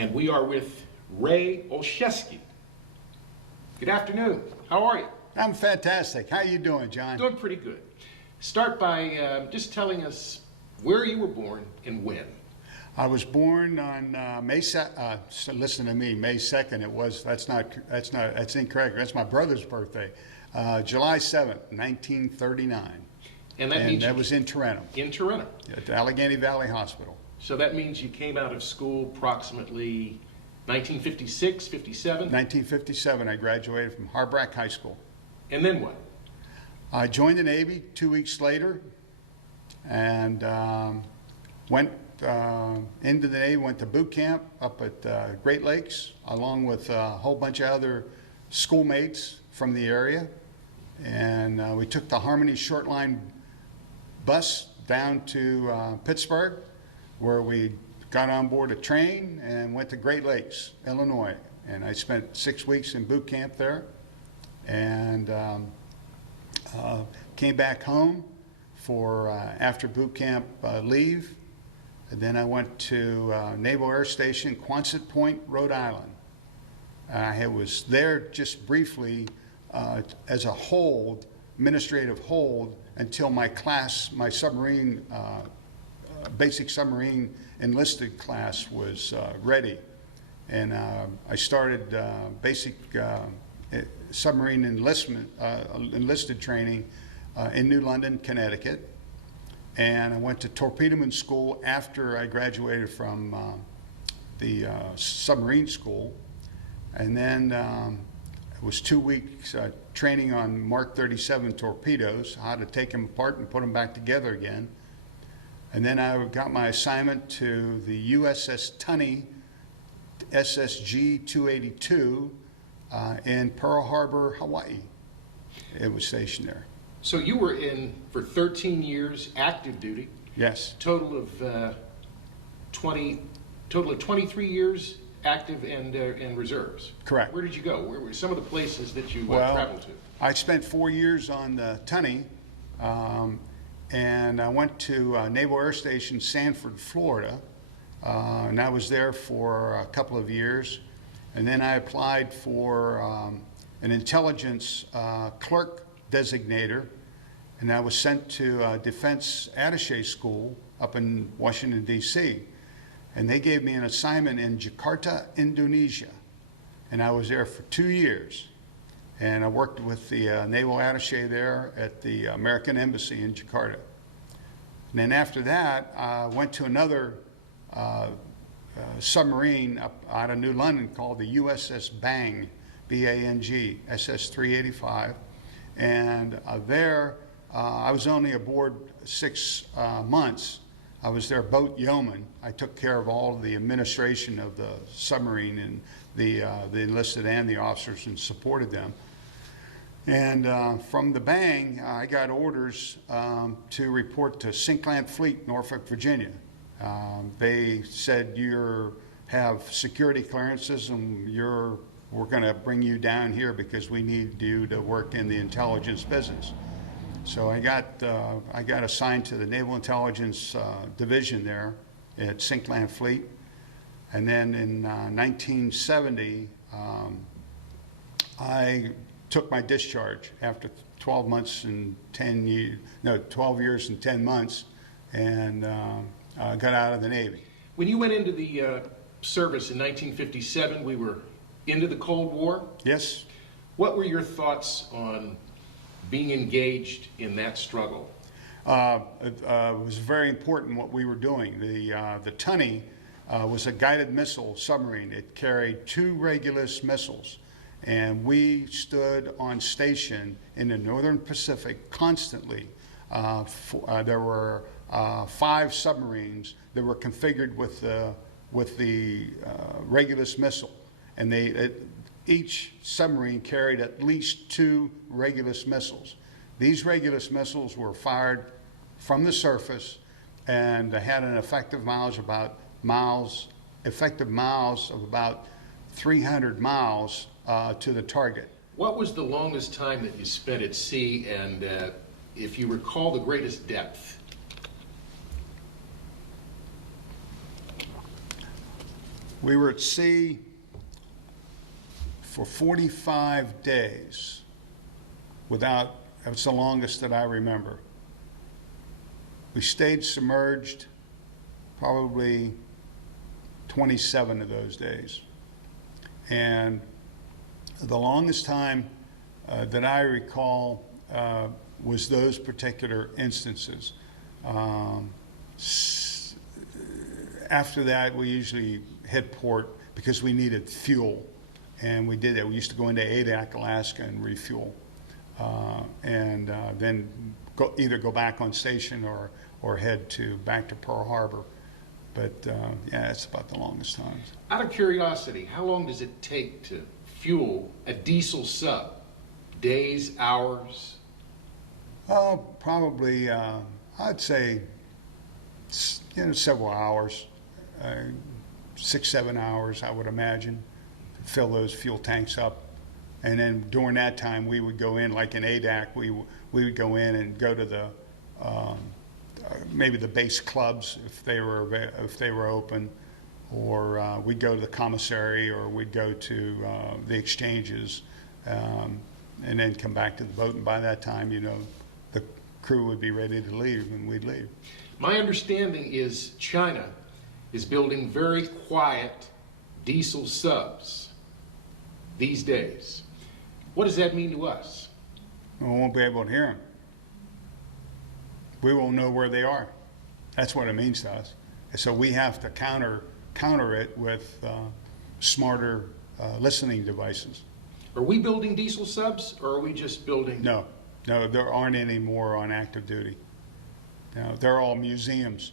and we are with Ray Olszewski. Good afternoon. How are you? I'm fantastic. How you doing, John? Doing pretty good. Start by just telling us where you were born and when. I was born on listen to me, May 2nd. It was. That's incorrect. That's my brother's birthday. July 7th, 1939. And that was in Tarentum. In Tarentum. At the Alle-Kiski Valley Hospital. So that means you came out of school approximately 1956, 57? 1957, I graduated from Harbrack High School. And then what? I joined the Navy 2 weeks later and went into the Navy, went to boot camp up at Great Lakes, along with a whole bunch of other schoolmates from the area. And we took the Harmony short line bus down to Pittsburgh, where we got on board a train and went to Great Lakes, Illinois. And I spent 6 weeks in boot camp there, and came back home for after boot camp leave. And then I went to Naval Air Station, Quonset Point, Rhode Island. I was there just briefly as a hold, administrative hold, until my class, my submarine, basic submarine enlisted class was ready. And I started basic submarine enlisted training in New London, Connecticut. And I went to torpedoman school after I graduated from the submarine school. And then it was 2 weeks training on Mark 37 torpedoes, how to take them apart and put them back together again. And then I got my assignment to the USS Tunney, SSG 282 in Pearl Harbor, Hawaii. It was stationed there. So you were in for 13 years active duty. Yes. Total of 23 years active and reserves. Correct. Where did you go? Where were some of the places that you traveled to? I spent 4 years on the Tunney, and I went to Naval Air Station, Sanford, Florida, and I was there for a couple of years. And then I applied for an intelligence clerk designator, and I was sent to Defense Attaché School up in Washington, D.C. And they gave me an assignment in Jakarta, Indonesia. And I was there for 2 years. And I worked with the Naval Attaché there at the American Embassy in Jakarta. And then after that, I went to another submarine up out of New London called the USS Bang, B-A-N-G, SS-385. And there, I was only aboard 6 months. I was their boat yeoman. I took care of all of the administration of the submarine and the enlisted and the officers, and supported them. And from the Bang, I got orders to report to Sinkland Fleet, Norfolk, Virginia. They said, you have security clearances, and we're going to bring you down here because we need you to work in the intelligence business. So I got assigned to the Naval Intelligence Division there at Sinkland Fleet. And then in 1970, I took my discharge after 12 months and 12 years and 10 months, and got out of the Navy. When you went into the service in 1957, we were into the Cold War. Yes. What were your thoughts on being engaged in that struggle? It was very important what we were doing. The Tunney was a guided missile submarine. It carried 2 Regulus missiles, and we stood on station in the Northern Pacific constantly. There were 5 submarines that were configured with the Regulus missile, and each submarine carried at least 2 Regulus missiles. These Regulus missiles were fired from the surface, and they had an effective mileage of about 300 miles to the target. What was the longest time that you spent at sea, and if you recall, the greatest depth? We were at sea for 45 days without, that's the longest that I remember. We stayed submerged probably 27 of those days. And the longest time that I recall was those particular instances. After that, we usually hit port because we needed fuel. And we did that. We used to go into Adak, Alaska and refuel. And then either go back on station or head back to Pearl Harbor. But yeah, it's about the longest times. Out of curiosity, how long does it take to fuel a diesel sub? Days, hours? Oh, probably, I'd say, several hours, 6, 7 hours, I would imagine, to fill those fuel tanks up. And then during that time, we would go in, like in Adak, we would go in and go to the maybe the base clubs if they were open, or we'd go to the commissary, or we'd go to the exchanges, and then come back to the boat. And by that time, the crew would be ready to leave, and we'd leave. My understanding is China is building very quiet diesel subs these days. What does that mean to us? We won't be able to hear them. We won't know where they are. That's what it means to us. And so we have to counter it with smarter listening devices. Are we building diesel subs, or are we just building? No, there aren't any more on active duty. No, they're all museums.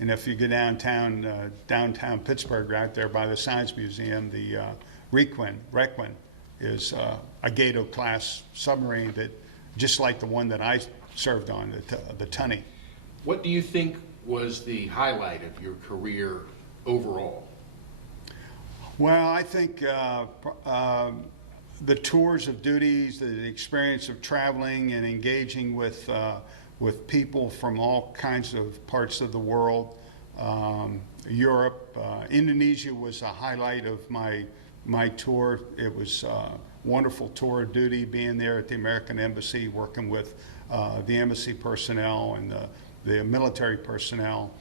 And if you go downtown Pittsburgh, right there by the Science Museum, the Requin is a Gato-class submarine that, just like the one that I served on, the Tunny. What do you think was the highlight of your career overall? Well, I think the tours of duties, the experience of traveling and engaging with people from all kinds of parts of the world. Europe, Indonesia was a highlight of my tour. It was a wonderful tour of duty, being there at the American Embassy, working with the embassy personnel and the military personnel.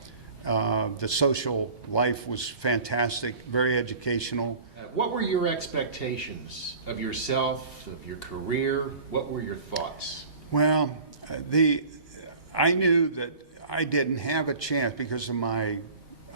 The social life was fantastic, very educational. What were your expectations of yourself, of your career? What were your thoughts? Well, I knew that I didn't have a chance because of I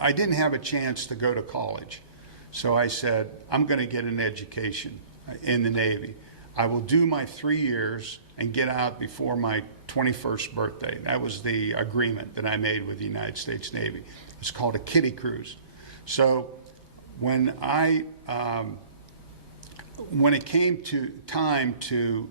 didn't have a chance to go to college. So I said, I'm going to get an education in the Navy. I will do my 3 years and get out before my 21st birthday. That was the agreement that I made with the United States Navy. It's called a kiddie cruise. So when it came to time to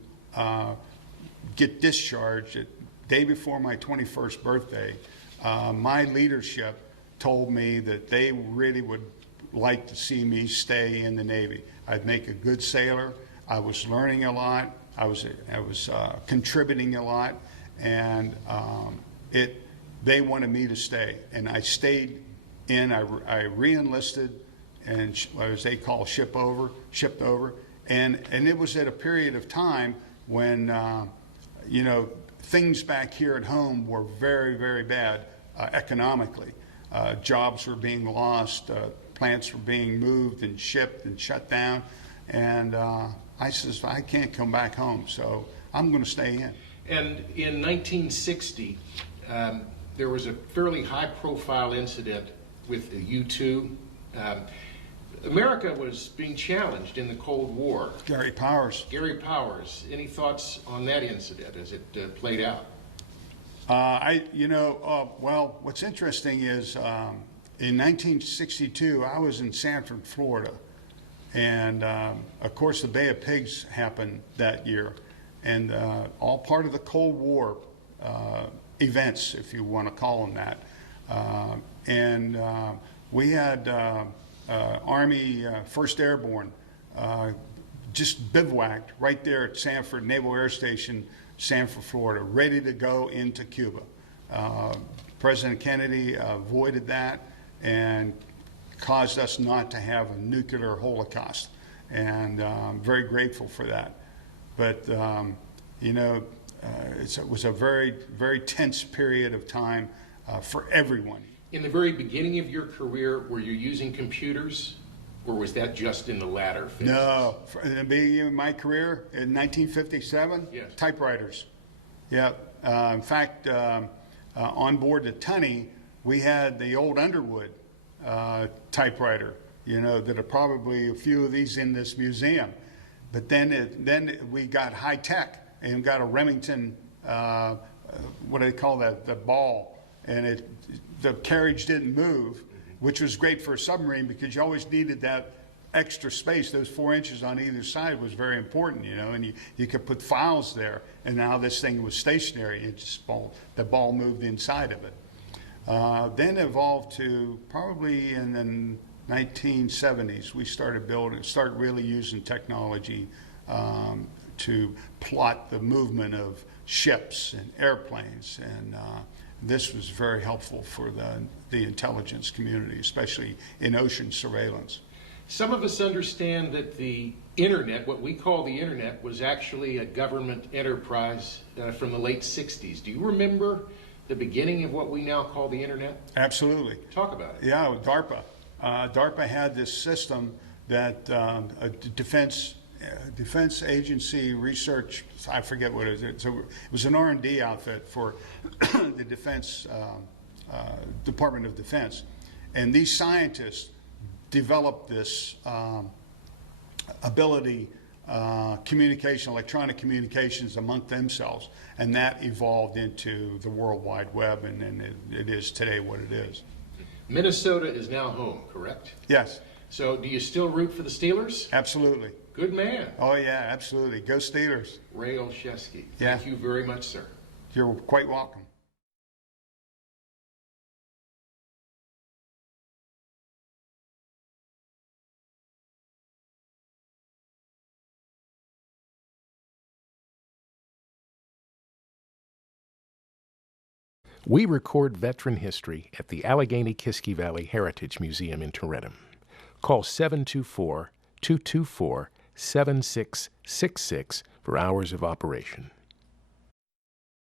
get discharged, the day before my 21st birthday, my leadership told me that they really would like to see me stay in the Navy. I'd make a good sailor. I was learning a lot. I was contributing a lot, and they wanted me to stay, and I stayed in. I re-enlisted, and as they call shipped over, and it was at a period of time when things back here at home were very, very bad economically. Jobs were being lost, plants were being moved and shipped and shut down, and I says, I can't come back home, so I'm going to stay in. And in 1960, there was a fairly high-profile incident with the U-2. America was being challenged in the Cold War. Gary Powers. Any thoughts on that incident as it played out? Well, what's interesting is in 1962, I was in Sanford, Florida. And of course, the Bay of Pigs happened that year. And all part of the Cold War events, if you want to call them that. We had Army 1st Airborne just bivouacked right there at Sanford Naval Air Station, Sanford, Florida, ready to go into Cuba. President Kennedy avoided that and caused us not to have a nuclear holocaust. And I'm very grateful for that. But, you know, it was a very, very tense period of time for everyone. In the very beginning of your career, were you using computers, or was that just in the latter phases? No, in the beginning of my career, in 1957, yes. Typewriters. Yeah, in fact, on board the Tunny, we had the old Underwood typewriter, you know, that are probably a few of these in this museum. But then we got high tech and got a Remington, what do they call that, the ball, and the carriage didn't move, which was great for a submarine because you always needed that extra space. Those 4 inches on either side was very important, you know, and you could put files there. And now this thing was stationary. It just the ball moved inside of it. Then evolved to probably in the 1970s, we started really using technology to plot the movement of ships and airplanes, and this was very helpful for the intelligence community, especially in ocean surveillance. Some of us understand that the internet, what we call the internet, was actually a government enterprise from the late 60s. Do you remember the beginning of what we now call the internet? Absolutely. Talk about it. Yeah, DARPA. DARPA had this system that a defense agency research, I forget what it is. So it was an R&D outfit for the Defense Department of Defense, and these scientists developed this ability, electronic communications among themselves, and that evolved into the World Wide Web, and then it is today what it is. Minnesota is now home, correct? Yes. So do you still root for the Steelers? Absolutely. Good man. Oh yeah, absolutely. Go Steelers. Ray Olszewski. Yeah. Thank you very much, sir. You're quite welcome. We record veteran history at the Alle-Kiski Valley Heritage Museum in Tarentum. Call 724-224-7666 for hours of operation.